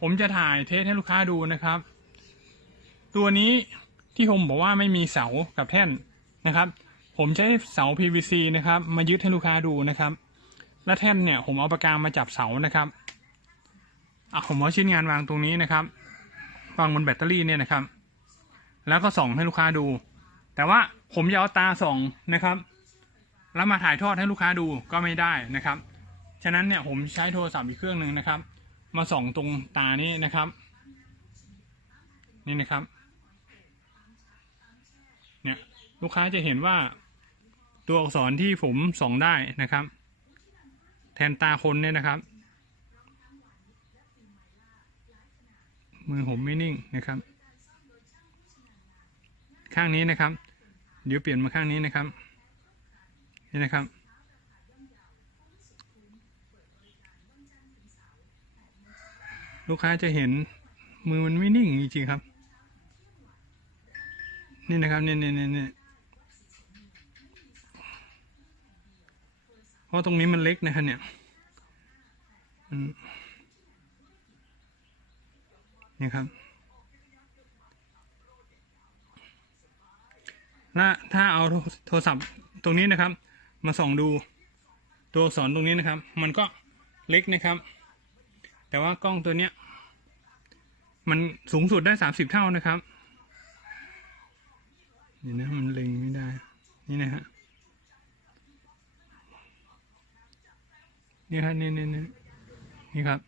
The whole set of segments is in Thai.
ผมจะถ่ายเทสให้ลูกค้าดูนะครับ ตัวนี้ที่ผมบอกว่าไม่มีเสากับแท่นนะครับ ผมใช้เสา PVC นะครับ มายึดให้ลูกค้าดูนะครับ และแท่นเนี่ยผมเอาปากกามาจับเสานะครับอะผมเอาชิ้นงานวางตรงนี้นะครับวางบนแบตเตอรี่เนี่ยนะครับ แล้วก็ส่องให้ลูกค้าดู แต่ว่าผมจะเอาตาส่องนะครับ แล้วมาถ่ายทอดให้ลูกค้าดูก็ไม่ได้นะครับ ฉะนั้นเนี่ยผมใช้โทรศัพท์อีกเครื่องหนึ่งนะครับ มาส่องตรงตานี้นะครับ นี่นะครับ เนี่ยลูกค้าจะเห็นว่าตัวอักษรที่ผมส่องได้นะครับ แทนตาคนเนี่ยนะครับ มือผมไม่นิ่งนะครับ ข้างนี้นะครับ เดี๋ยวเปลี่ยนมาข้างนี้นะครับ นี่นะครับ ลูกค้าจะเห็นมือมันไม่นิ่งจริงๆครับ นี่นะครับเนี่ยเนี่ยเนี่ยเนเพราะตรงนี้มันเล็กนะครับเนี่ยนี่ครับและถ้าเอาโทรโทรศัพท์ตรงนี้นะครับ มาส่องดูตัวอักษรตรงนี้นะครับ มันก็เล็กนะครับ แต่ว่ากล้องตัวเนี้ย มันสูงสุดได้สามสิบเท่านะครับนี่นะมันเล็งไม่ได้ นี่นะฮะนี่ครับนี่นี่นี่นี่ครับ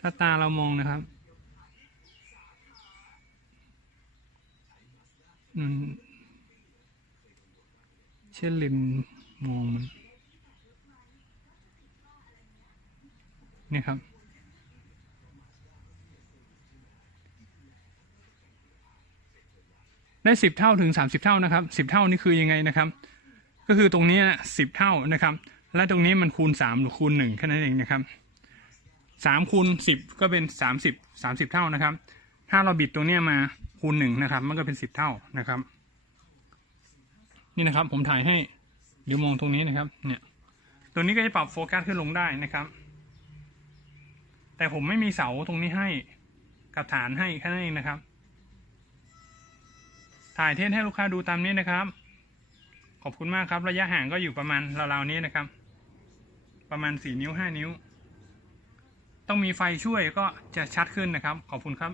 ถ้าตาเรามองนะครับ อืมเช่นลนส์มองมัน นี่ครับ ได้สิบเท่าถึงสามสิบเท่านะครับสิบเท่านี่คือยังไงนะครับ ก็คือตรงนี้สิบเท่านะครับ และตรงนี้มันคูณสามหรือคูณหนึ่งแค่นั้นเองนะครับสามคูณสิบก็เป็นสามสิบสามสิบเท่านะครับ ถ้าเราบิดตรงนี้มาคูณหนึ่งนะครับ มันก็เป็นสิบเท่านะครับ นี่นะครับผมถ่ายให้เดี๋ยวมองตรงนี้นะครับ เนี่ย ตัวนี้ก็จะปรับโฟกัสขึ้นลงได้นะครับ แต่ผมไม่มีเสาตรงนี้ให้กับฐานให้แค่นั้นเองนะครับ ถ่ายเทสให้ลูกค้าดูตามนี้นะครับ ขอบคุณมากครับ ระยะห่างก็อยู่ประมาณราวๆนี้นะครับ ประมาณสี่นิ้วห้านิ้ว ต้องมีไฟช่วยก็จะชัดขึ้นนะครับ ขอบคุณครับ